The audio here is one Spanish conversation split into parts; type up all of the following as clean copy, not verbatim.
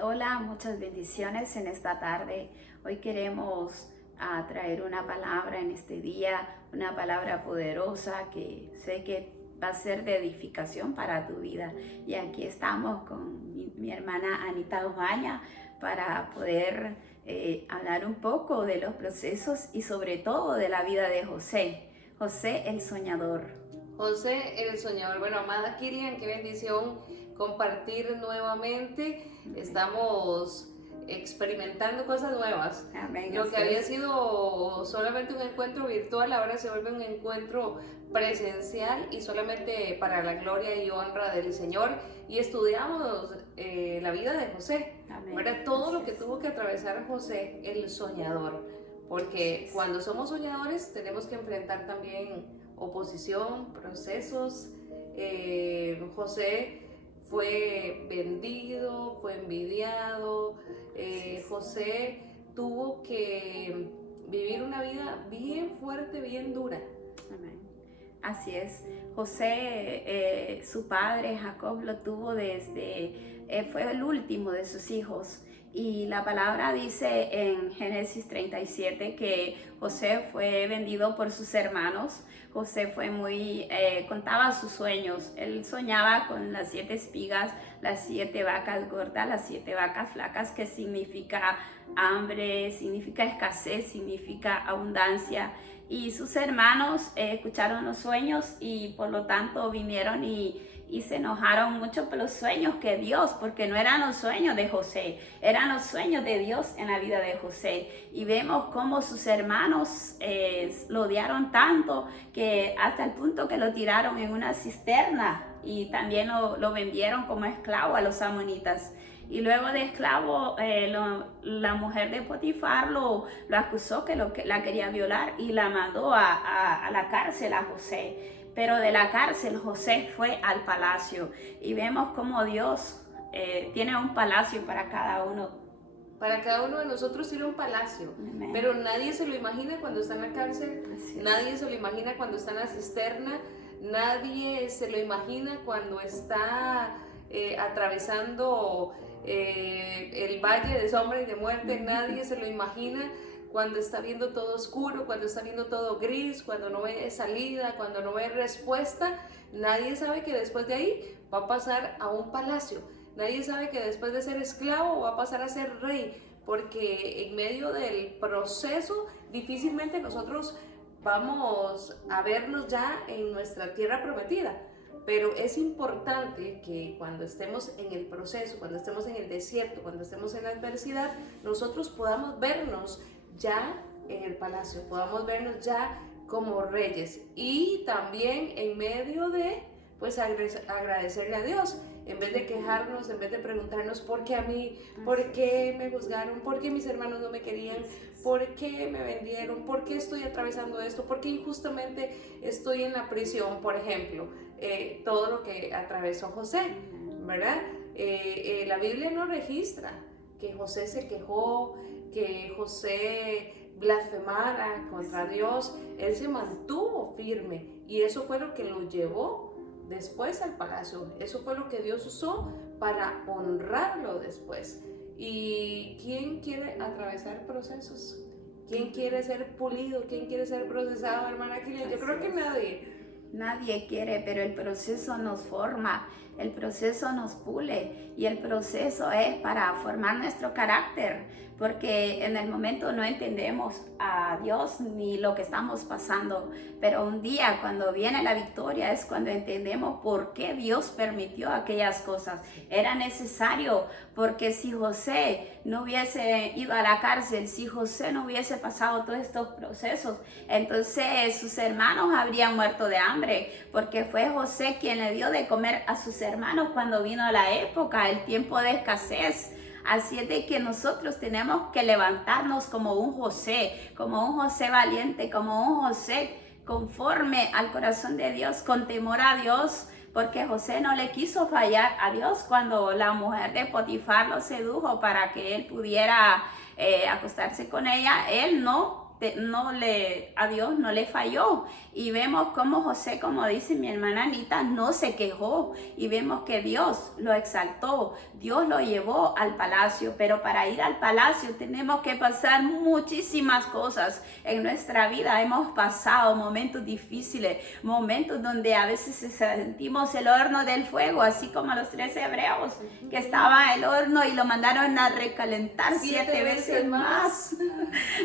Hola, muchas bendiciones en esta tarde. Hoy queremos traer una palabra en este día, una palabra poderosa que sé que va a ser de edificación para tu vida. Y aquí estamos con mi hermana Anita Omaña para poder hablar un poco de los procesos y sobre todo de la vida de José, José el soñador. José el soñador. Bueno, amada Kilian, qué bendición compartir nuevamente. Estamos experimentando cosas nuevas. Amén, Lo que así había es. sido solamente un encuentro virtual ahora se vuelve un encuentro presencial y solamente para la gloria y honra del Señor. Y estudiamos la vida de José, Amén, ¿verdad? Todo así lo que es. tuvo que atravesar José el soñador. Así Porque es. cuando somos soñadores tenemos que enfrentar también oposición, procesos. José fue vendido, fue envidiado. Así es. José tuvo que vivir una vida bien fuerte, bien dura. Amén. Así es. José, su padre Jacob lo tuvo fue el último de sus hijos. Y la palabra dice en Génesis 37 que José fue vendido por sus hermanos. José fue contaba sus sueños. Él soñaba con las 7 espigas, las 7 vacas gordas, las 7 vacas flacas, que significa hambre, significa escasez, significa abundancia. Y sus hermanos escucharon los sueños y por lo tanto vinieron y se enojaron mucho por los sueños que Dios, porque no eran los sueños de José, eran los sueños de Dios en la vida de José. Y vemos cómo sus hermanos lo odiaron tanto que hasta el punto que lo tiraron en una cisterna y también lo vendieron como esclavo a los amonitas. Y luego de esclavo, la mujer de Potifar lo acusó que la quería violar y la mandó a la cárcel a José. Pero de la cárcel José fue al palacio y vemos cómo Dios tiene un palacio para cada uno. Para cada uno de nosotros tiene un palacio, Amén. pero nadie se lo imagina cuando está en la cárcel, Así es. nadie se lo imagina cuando está en la cisterna, nadie se lo imagina cuando está atravesando el valle de sombra y de muerte, nadie se lo imagina cuando está viendo todo oscuro, cuando está viendo todo gris, cuando no ve salida, cuando no ve respuesta. Nadie sabe que después de ahí va a pasar a un palacio. Nadie sabe que después de ser esclavo va a pasar a ser rey, porque en medio del proceso difícilmente nosotros vamos a vernos ya en nuestra tierra prometida. Pero es importante que cuando estemos en el proceso, cuando estemos en el desierto, cuando estemos en la adversidad, nosotros podamos vernos ya en el palacio, podamos vernos ya como reyes y también en medio de, pues, agradecerle a Dios. En vez de quejarnos, en vez de preguntarnos por qué a mí, por qué me juzgaron, por qué mis hermanos no me querían, por qué me vendieron, por qué estoy atravesando esto, por qué injustamente estoy en la prisión, por ejemplo, todo lo que atravesó José, ¿verdad? La Biblia no registra que José se quejó, que José blasfemara contra Dios. Él se mantuvo firme y eso fue lo que lo llevó después al palacio. Eso fue lo que Dios usó para honrarlo después. ¿Y quién quiere atravesar procesos? ¿Quién quiere ser pulido? ¿Quién quiere ser procesado, hermana Kilian? Yo creo que nadie. Nadie quiere, pero el proceso nos forma, el proceso nos pule y el proceso es para formar nuestro carácter, porque en el momento no entendemos a Dios ni lo que estamos pasando, pero un día cuando viene la victoria es cuando entendemos por qué Dios permitió aquellas cosas. Era necesario, porque si José no hubiese ido a la cárcel, si José no hubiese pasado todos estos procesos, entonces sus hermanos habrían muerto de hambre, porque fue José quien le dio de comer a sus hermanos cuando vino la época, el tiempo de escasez. Así es de que nosotros tenemos que levantarnos como un José valiente, como un José conforme al corazón de Dios, con temor a Dios, porque José no le quiso fallar a Dios cuando la mujer de Potifar lo sedujo para que él pudiera acostarse con ella. Él no a Dios no le falló. Y vemos cómo José, como dice mi hermana Anita, no se quejó. Y vemos que Dios lo exaltó, Dios lo llevó al palacio. Pero para ir al palacio tenemos que pasar muchísimas cosas. En nuestra vida hemos pasado momentos difíciles, momentos donde a veces sentimos el horno del fuego, así como los 13 hebreos, que estaba el horno y lo mandaron a recalentar 7 veces más.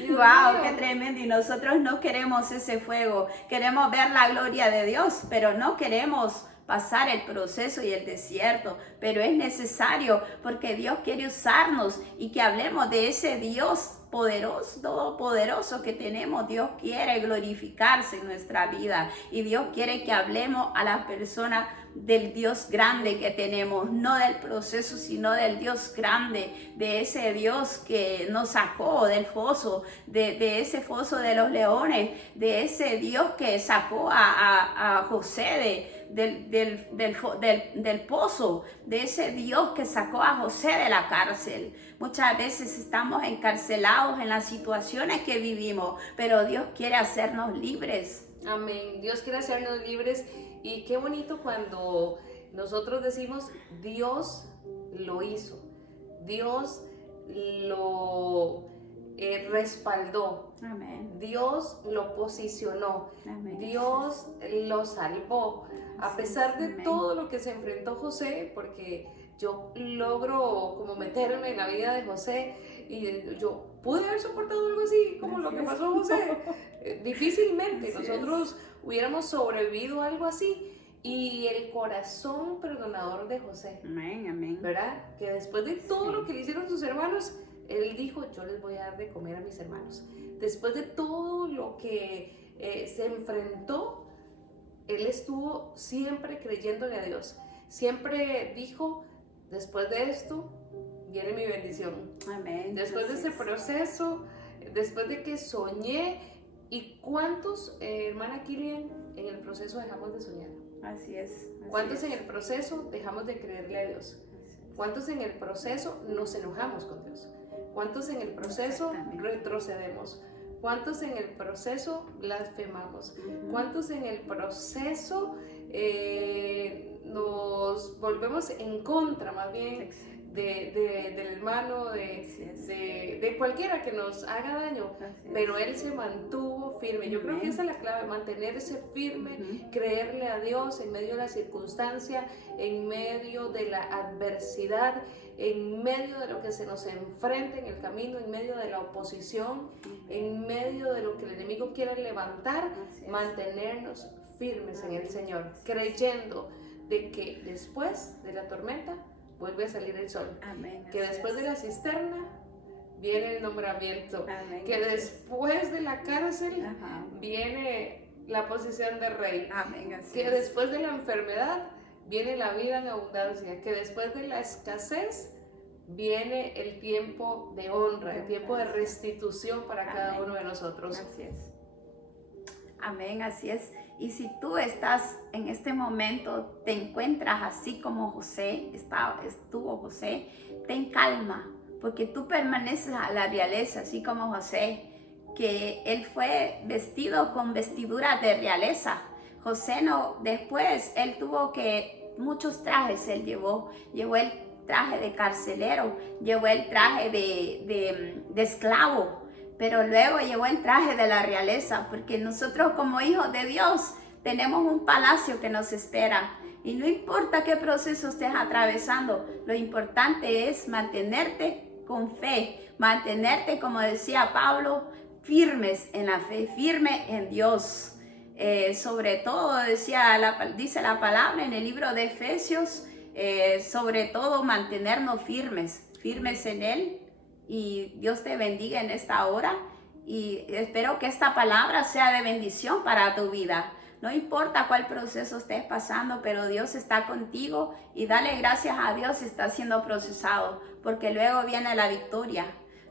¡Wow! ¡Qué tremendo! Y nosotros no queremos ese fuego, queremos ver la gloria de Dios, pero no queremos pasar el proceso y el desierto, pero es necesario porque Dios quiere usarnos y que hablemos de ese Dios poderoso, todopoderoso que tenemos. Dios quiere glorificarse en nuestra vida y Dios quiere que hablemos a las personas del Dios grande que tenemos, no del proceso, sino del Dios grande, de ese Dios que nos sacó del foso, de ese foso de los leones, de ese Dios que sacó a José del pozo, de ese Dios que sacó a José de la cárcel. Muchas veces estamos encarcelados en las situaciones que vivimos, pero Dios quiere hacernos libres. Amén. Dios quiere hacernos libres. Y qué bonito cuando nosotros decimos Dios lo hizo, Dios lo respaldó. Amén. Dios lo posicionó. Amén. Dios lo salvó. A pesar de Amén. todo lo que se enfrentó José, porque yo logro como meterme en la vida de José y yo pude haber soportado algo así como lo que pasó a José. Difícilmente nosotros hubiéramos sobrevivido a algo así. Y el corazón perdonador de José, Amén, amén. ¿verdad? Que después de todo lo que le hicieron sus hermanos, él dijo, yo les voy a dar de comer a mis hermanos. Después de todo lo que se enfrentó, él estuvo siempre creyéndole a Dios. Siempre dijo, después de esto, viene mi bendición. Amén. Después de ese proceso, después de que soñé, ¿y cuántos, hermana Kilian, en el proceso dejamos de soñar? Así es. ¿Cuántos en el proceso dejamos de creerle a Dios? ¿Cuántos en el proceso nos enojamos con Dios? ¿Cuántos en el proceso retrocedemos? ¿Cuántos en el proceso blasfemamos? ¿Cuántos en el proceso nos volvemos en contra, más bien, del hermano, de cualquiera que nos haga daño? Pero él se mantuvo firme. Yo creo que esa es la clave, mantenerse firme, creerle a Dios en medio de la circunstancia, en medio de la adversidad, en medio de lo que se nos enfrenta en el camino, en medio de la oposición, en medio de lo que el enemigo quiere levantar, mantenernos firmes en el Señor, creyendo de que después de la tormenta vuelve a salir el sol. Amén. Que después de la cisterna viene el nombramiento. Amén. Que después de la cárcel viene la posición de rey. Amén. Que después de la enfermedad viene la vida en abundancia. Que después de la escasez viene el tiempo de honra, el tiempo de restitución para cada uno de nosotros. Así es. Amén, así es. Y si tú estás en este momento, te encuentras así como José, estuvo José, ten calma, porque tú permaneces a la realeza, así como José, que él fue vestido con vestiduras de realeza. José no, después él tuvo muchos trajes él llevó el traje de carcelero, llevó el traje de esclavo, pero luego llevó el traje de la realeza, porque nosotros como hijos de Dios tenemos un palacio que nos espera. Y no importa qué proceso estés atravesando, lo importante es mantenerte con fe, mantenerte, como decía Pablo, firmes en la fe, firme en Dios. Sobre todo, dice la palabra en el libro de Efesios, sobre todo mantenernos firmes en Él. Y Dios te bendiga en esta hora y espero que esta palabra sea de bendición para tu vida. No importa cuál proceso estés pasando, pero Dios está contigo y dale gracias a Dios si está siendo procesado, porque luego viene la victoria.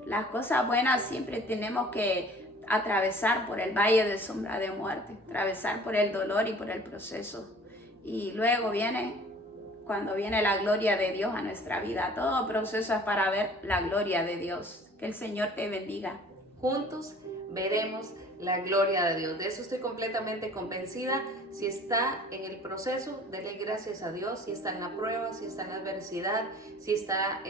Las cosas buenas siempre tenemos que atravesar por el valle de sombra de muerte, atravesar por el dolor y por el proceso. Y luego cuando viene la gloria de Dios a nuestra vida. Todo proceso es para ver la gloria de Dios. Que el Señor te bendiga. Juntos veremos la gloria de Dios. De eso estoy completamente convencida. Si está en el proceso, dele gracias a Dios. Si está en la prueba, si está en la adversidad, si está,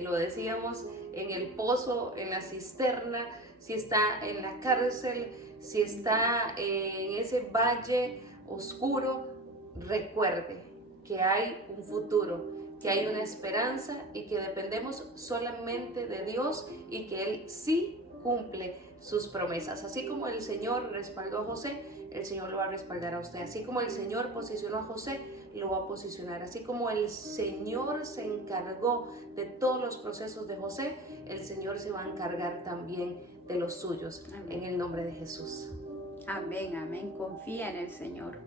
lo decíamos, en el pozo, en la cisterna, si está en la cárcel, si está en ese valle oscuro, recuerde que hay un futuro, que hay una esperanza y que dependemos solamente de Dios y que Él sí cumple sus promesas. Así como el Señor respaldó a José, el Señor lo va a respaldar a usted. Así como el Señor posicionó a José, lo va a posicionar. Así como el Señor se encargó de todos los procesos de José, el Señor se va a encargar también de los suyos. Amén. En el nombre de Jesús. Amén, amén. Confía en el Señor.